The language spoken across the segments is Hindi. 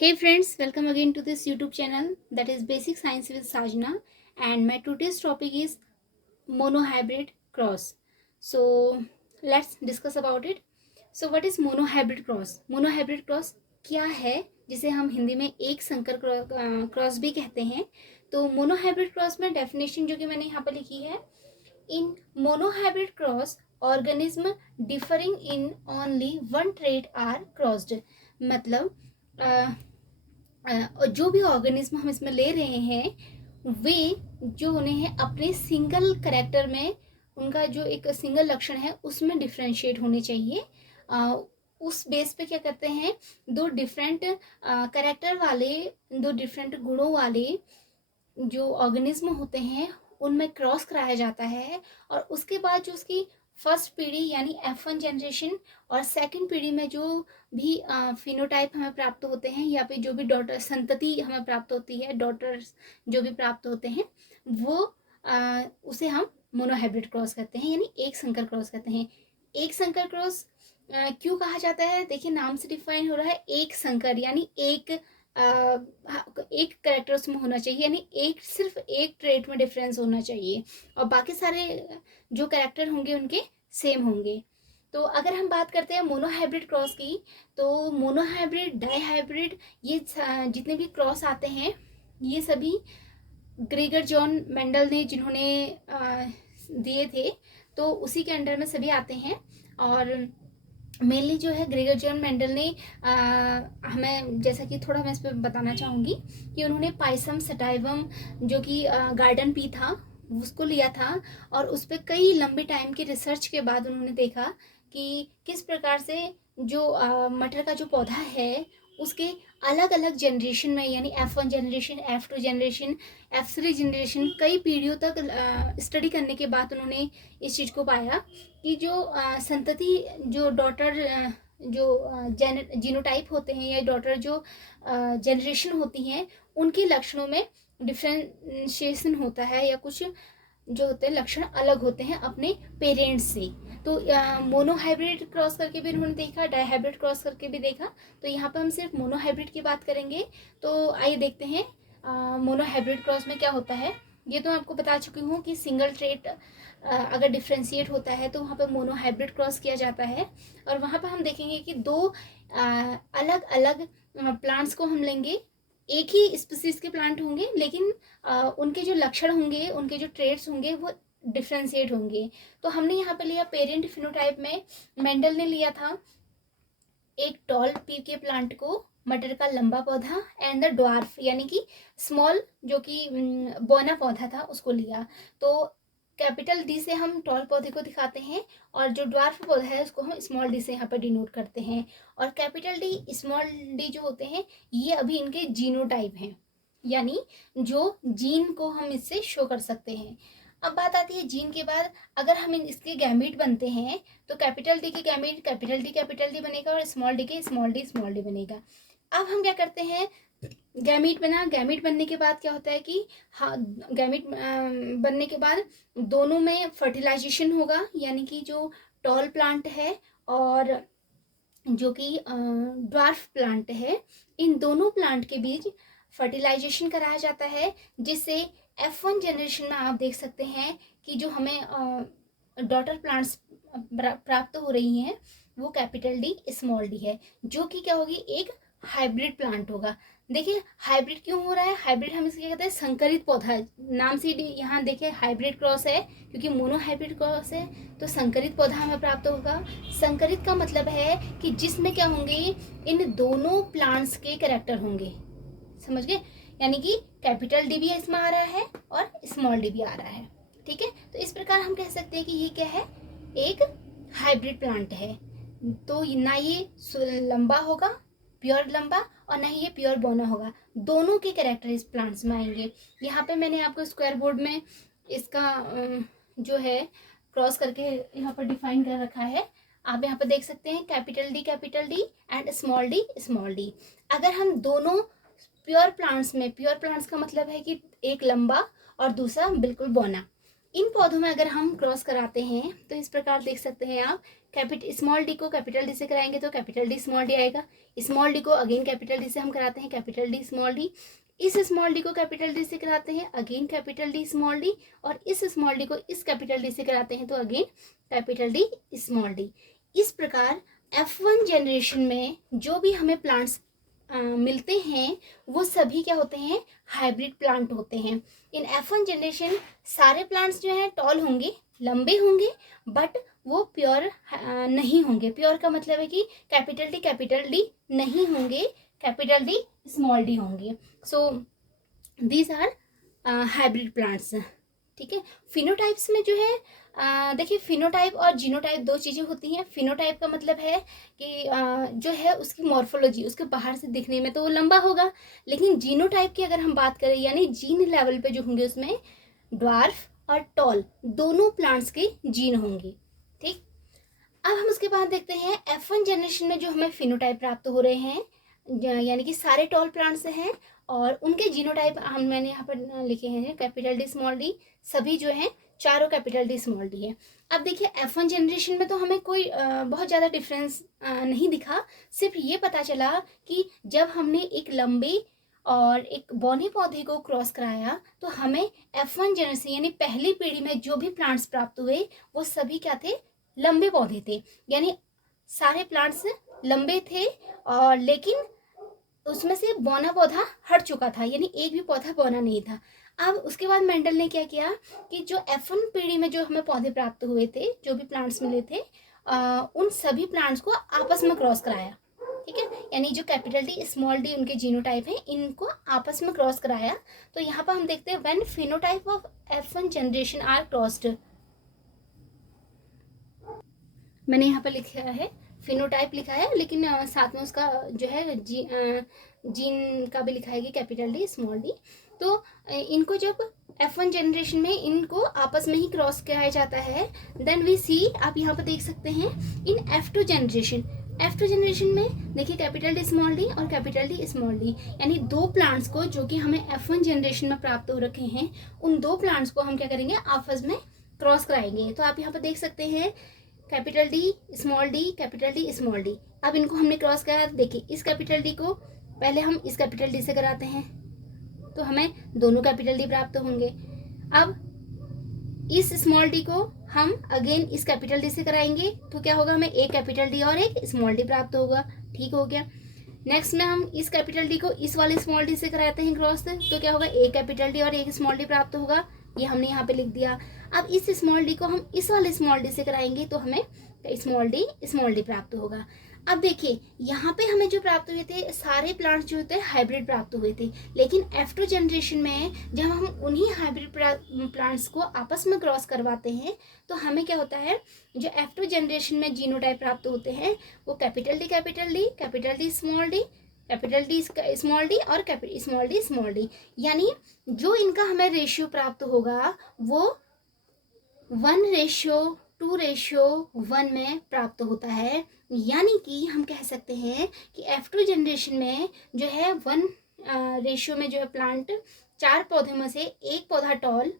Hey friends, welcome again to this YouTube channel that is Basic Science with Sajna, and my today's topic is monohybrid cross. So let's discuss about it. So what is monohybrid cross? Monohybrid cross क्या है जिसे हम हिंदी में एक संकर क्रॉस भी कहते हैं। तो मोनोहाइब्रिड क्रॉस में डेफिनेशन जो कि मैंने यहाँ पर लिखी है, in monohybrid cross organism differing in only one trait are crossed. मतलब जो भी ऑर्गेनिज्म हम इसमें ले रहे हैं वे जो उन्हें अपने सिंगल करेक्टर में उनका जो एक सिंगल लक्षण है उसमें डिफ्रेंशिएट होने चाहिए। उस बेस पे क्या करते हैं, दो डिफरेंट करेक्टर वाले, दो डिफरेंट गुणों वाले जो ऑर्गेनिज्म होते हैं उनमें क्रॉस कराया जाता है। और उसके बाद जो उसकी फर्स्ट पीढ़ी यानी F1 जनरेशन और सेकंड पीढ़ी में जो भी फिनोटाइप हमें प्राप्त होते हैं या फिर जो भी डॉटर संतति हमें प्राप्त होती है, डॉटर्स जो भी प्राप्त होते हैं वो उसे हम मोनोहाइब्रिड क्रॉस कहते हैं, यानी एक संकर क्रॉस कहते हैं। एक संकर क्रॉस क्यों कहा जाता है? देखिए, नाम से डिफाइन हो रहा है एक संकर, यानी एक एक करेक्टर उसमें होना चाहिए, यानी एक सिर्फ एक ट्रेट में डिफरेंस होना चाहिए और बाकी सारे जो करेक्टर होंगे उनके सेम होंगे। तो अगर हम बात करते हैं मोनोहाइब्रिड क्रॉस की, तो मोनोहाइब्रिड, डाईहाइब्रिड, ये जितने भी क्रॉस आते हैं ये सभी ग्रेगर जॉन मेंडल ने जिन्होंने दिए थे तो उसी के अंडर में सभी आते हैं। और मेनली जो है ग्रेगर जॉन मेंडल ने हमें, जैसा कि थोड़ा मैं इस पर बताना चाहूँगी कि उन्होंने पाइसम सटाइवम जो कि गार्डन पी था उसको लिया था और उस पर कई लंबे टाइम की रिसर्च के बाद उन्होंने देखा कि किस प्रकार से जो मटर का जो पौधा है उसके अलग अलग जनरेशन में, यानी F1 generation, F2 generation, F3 generation, कई पीढ़ियों तक स्टडी करने के बाद उन्होंने इस चीज़ को पाया कि जो संतति, जो डॉटर जो जीनोटाइप होते हैं या डॉटर जो जनरेशन होती हैं उनके लक्षणों में डिफ्रेंशिएशन होता है या कुछ जो होते हैं लक्षण अलग होते हैं अपने पेरेंट्स से। तो मोनोहाइब्रिड क्रॉस करके भी उन्होंने देखा, डाईहाइब्रिड क्रॉस करके भी देखा। तो यहाँ पर हम सिर्फ मोनोहाइब्रिड की बात करेंगे। तो आइए देखते हैं मोनोहाइब्रिड क्रॉस में क्या होता है। ये तो आपको बता चुकी हूँ कि सिंगल ट्रेट अगर डिफ्रेंशिएट होता है तो वहाँ पर मोनोहाइब्रिड क्रॉस किया जाता है। और वहाँ पर हम देखेंगे कि दो अलग अलग प्लांट्स को हम लेंगे, एक ही स्पीसीज के प्लांट होंगे लेकिन उनके जो लक्षण होंगे, उनके जो ट्रेट्स होंगे वो डिफ्रेंशिएट होंगे। तो हमने यहाँ पे लिया पेरेंट फिनोटाइप में मेंडल ने लिया था एक टॉल पी के प्लांट को, मटर का लंबा पौधा, एंड द ड्वार्फ यानी कि स्मॉल जो कि बोना पौधा था उसको लिया। तो कैपिटल डी से हम टॉल पौधे को दिखाते हैं और जो ड्वार्फ पौधा है उसको हम स्मॉल डी से यहाँ पर डिनोट करते हैं। और कैपिटल डी, स्मॉल डी जो होते हैं ये अभी इनके जीनोटाइप हैं, यानी जो जीन को हम इससे शो कर सकते हैं। अब बात आती है जीन के बाद, अगर हम इसके गैमीट बनते हैं तो कैपिटल डी के गैमीट कैपिटल डी बनेगा और स्मॉल डी के स्मॉल डी बनेगा। अब हम क्या करते हैं, गैमीट बना, गैमीट बनने के बाद क्या होता है कि हाँ, गैमीट बनने के बाद दोनों में फर्टिलाइजेशन होगा, यानी कि जो टॉल प्लांट है और जो कि ड्वार्फ प्लांट है, इन दोनों प्लांट के बीच फर्टिलाइजेशन कराया जाता है, जिससे F1 जनरेशन में आप देख सकते हैं कि जो हमें डॉटर प्लांट्स प्राप्त हो रही हैं वो कैपिटल डी स्मॉल डी है, जो कि क्या होगी, एक हाइब्रिड प्लांट होगा। देखिए हाइब्रिड क्यों हो रहा है, हाइब्रिड हम इसके कहते हैं संकरित पौधा, नाम से यहाँ देखिए हाइब्रिड क्रॉस है क्योंकि मोनोहाइब्रिड क्रॉस है तो संकरित पौधा हमें प्राप्त होगा। संकरित का मतलब है कि जिसमें क्या होंगे, इन दोनों प्लांट्स के कैरेक्टर होंगे, समझ गए, यानी कि कैपिटल डी भी इसमें आ रहा है और स्मॉल डी भी आ रहा है। ठीक है, तो इस प्रकार हम कह सकते हैं कि ये क्या है, एक हाइब्रिड प्लांट है। तो ना ये लंबा होगा, प्योर लंबा, और ना ही ये प्योर बोना होगा, दोनों के कैरेक्टर इस प्लांट्स में आएंगे। यहाँ पे मैंने आपको स्क्वायर बोर्ड में इसका जो है क्रॉस करके यहाँ पर डिफाइन कर रखा है, आप यहाँ पर देख सकते हैं capital D and small D. अगर हम दोनों प्योर प्लांट्स में, प्योर प्लांट्स का मतलब है कि एक लंबा और दूसरा बिल्कुल बौना, इन पौधों में अगर हम क्रॉस कराते हैं तो इस प्रकार देख सकते हैं आप, स्मॉल डी को कैपिटल डी से कराएंगे तो कैपिटल डी स्मॉल डी आएगा। स्मॉल डी को अगेन कैपिटल डी से हम कराते हैं, कैपिटल डी स्मॉल डी। इस स्मॉल डी को कैपिटल डी से कराते हैं, again capital D small D. और इस स्मॉल डी को इस कैपिटल डी से कराते हैं तो again capital D small D. इस प्रकार F1 जनरेशन में जो भी हमें प्लांट्स मिलते हैं वो सभी क्या होते हैं, हाइब्रिड प्लांट होते हैं। इन F1 जनरेशन सारे प्लांट्स जो हैं टॉल होंगे, लंबे होंगे, बट वो प्योर नहीं होंगे। प्योर का मतलब है कि कैपिटल डी नहीं होंगे, कैपिटल डी स्मॉल डी होंगे। So these are hybrid plants. ठीक है। फिनोटाइप्स में जो है देखिए, फिनोटाइप और जीनोटाइप दो चीज़ें होती हैं। फिनोटाइप का मतलब है कि जो है उसकी मॉर्फोलॉजी, उसके बाहर से दिखने में तो वो लंबा होगा, लेकिन जीनोटाइप की अगर हम बात करें यानी जीन लेवल पे जो होंगे उसमें ड्वार्फ और टॉल दोनों प्लांट्स के जीन होंगे। ठीक। अब हम उसके बाद देखते हैं F1 जनरेशन में जो हमें फिनोटाइप प्राप्त हो रहे हैं, यानी कि सारे टॉल प्लांट्स हैं और उनके जीनोटाइप मैंने यहाँ पर लिखे हैं कैपिटल डी स्मॉल डी, सभी जो हैं चारों कैपिटल डी स्मॉल डी है। अब देखिए F1 जनरेशन में तो हमें कोई बहुत ज़्यादा डिफरेंस नहीं दिखा, सिर्फ ये पता चला कि जब हमने एक लंबे और एक बौने पौधे को क्रॉस कराया तो हमें F1 जनरेशन यानी पहली पीढ़ी में जो भी प्लांट्स प्राप्त हुए वो सभी क्या थे, लंबे पौधे थे। यानी सारे प्लांट्स लंबे थे और लेकिन उसमें से बौना पौधा हट चुका था, यानी एक भी पौधा बौना नहीं था। अब उसके बाद मेंडल ने क्या किया कि जो F1 पीढ़ी में जो हमें पौधे प्राप्त हुए थे, जो भी प्लांट्स मिले थे, उन सभी प्लांट्स को आपस में क्रॉस कराया। ठीक है। यानी जो कैपिटल डी स्मॉल डी उनके जीनोटाइप हैं, इनको आपस में क्रॉस कराया। तो यहाँ पर हम देखते हैं when phenotype of F1 generation are crossed, मैंने यहाँ पर लिखा है फिनोटाइप लिखा है, लेकिन साथ में उसका जो है जीन का भी लिखा है कि कैपिटल डी स्मॉल डी। तो इनको जब F1 जनरेशन में इनको आपस में ही क्रॉस कराया जाता है, देन वी सी, आप यहाँ पर देख सकते हैं इन F2 जनरेशन में देखिए कैपिटल डी स्मॉल डी और कैपिटल डी स्मॉल डी, यानी दो प्लांट्स को जो कि हमें F1 जनरेशन में प्राप्त हो रखे हैं, उन दो प्लांट्स को हम क्या करेंगे, आपस में क्रॉस कराएंगे। तो आप यहाँ पर देख सकते हैं capital D small D, capital D small D. अब इनको हमने क्रॉस कराया, देखिए इस कैपिटल डी को पहले हम इस कैपिटल डी से कराते हैं तो हमें दोनों कैपिटल डी प्राप्त होंगे। अब इस स्मॉल डी को हम अगेन इस कैपिटल डी से कराएंगे तो क्या होगा, हमें एक कैपिटल डी और एक स्मॉल डी प्राप्त होगा। ठीक हो गया। नेक्स्ट में हम इस कैपिटल डी को इस वाले स्मॉल डी से कराते हैं क्रॉस, तो क्या होगा, एक कैपिटल डी और एक स्मॉल डी प्राप्त होगा। ये हमने यहाँ पे लिख दिया। अब इस स्मॉल डी को हम इस वाले स्मॉल डी से कराएंगे तो हमें स्मॉल डी प्राप्त होगा। अब देखिए यहाँ पे हमें जो प्राप्त हुए थे सारे प्लांट्स जो होते हैं हाइब्रिड प्राप्त हुए थे, लेकिन F2 जनरेशन में जब हम उन्हीं हाइब्रिड प्लांट्स को आपस में क्रॉस करवाते हैं तो हमें क्या होता है, जो F2 जनरेशन में जीनोटाइप प्राप्त होते हैं वो capital D small D, capital D small D और स्मॉल डी, यानी जो इनका हमें रेशियो प्राप्त होगा वो 1:2:1 में प्राप्त होता है। यानी कि हम कह सकते हैं कि F2 जनरेशन में जो है 1 रेशियो में जो है प्लांट 4 पौधे में से एक पौधा टॉल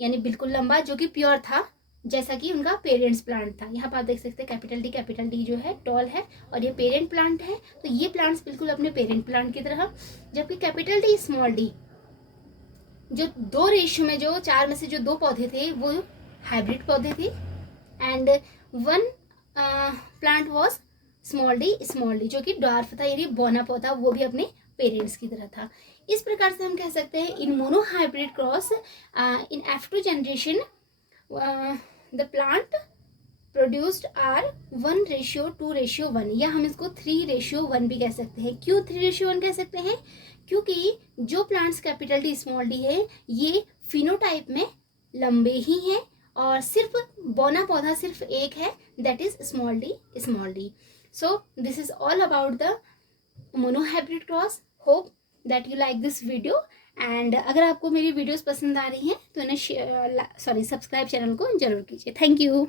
यानी बिल्कुल लंबा जो कि प्योर था, जैसा कि उनका पेरेंट्स प्लांट था। यहाँ पर आप देख सकते हैं कैपिटल डी जो है टॉल है और ये पेरेंट प्लांट है, तो ये प्लांट्स बिल्कुल अपने पेरेंट प्लांट की तरह। जबकि कैपिटल डी स्मॉल डी जो 2 रेशियो में जो 4 में से जो 2 पौधे थे वो हाइब्रिड पौधे थे and 1 plant was small D जो कि ड्वार्फ था यानी बौना पौधा, वो भी अपने पेरेंट्स की तरह था। इस प्रकार से हम कह सकते हैं in monohybrid cross in F2 generation the plant produced are 1:2:1 या हम इसको 3:1 भी कह सकते हैं। क्यों 3:1 कह सकते हैं, क्योंकि जो plants capital D small D है ये फिनोटाइप में लंबे ही हैं और सिर्फ बौना पौधा सिर्फ एक है, that is small D. So this is all about the mono hybrid cross. Hope that you like this video and अगर आपको मेरी वीडियोस पसंद आ रही हैं तो इन्हें सब्सक्राइब चैनल को जरूर कीजिए। Thank you.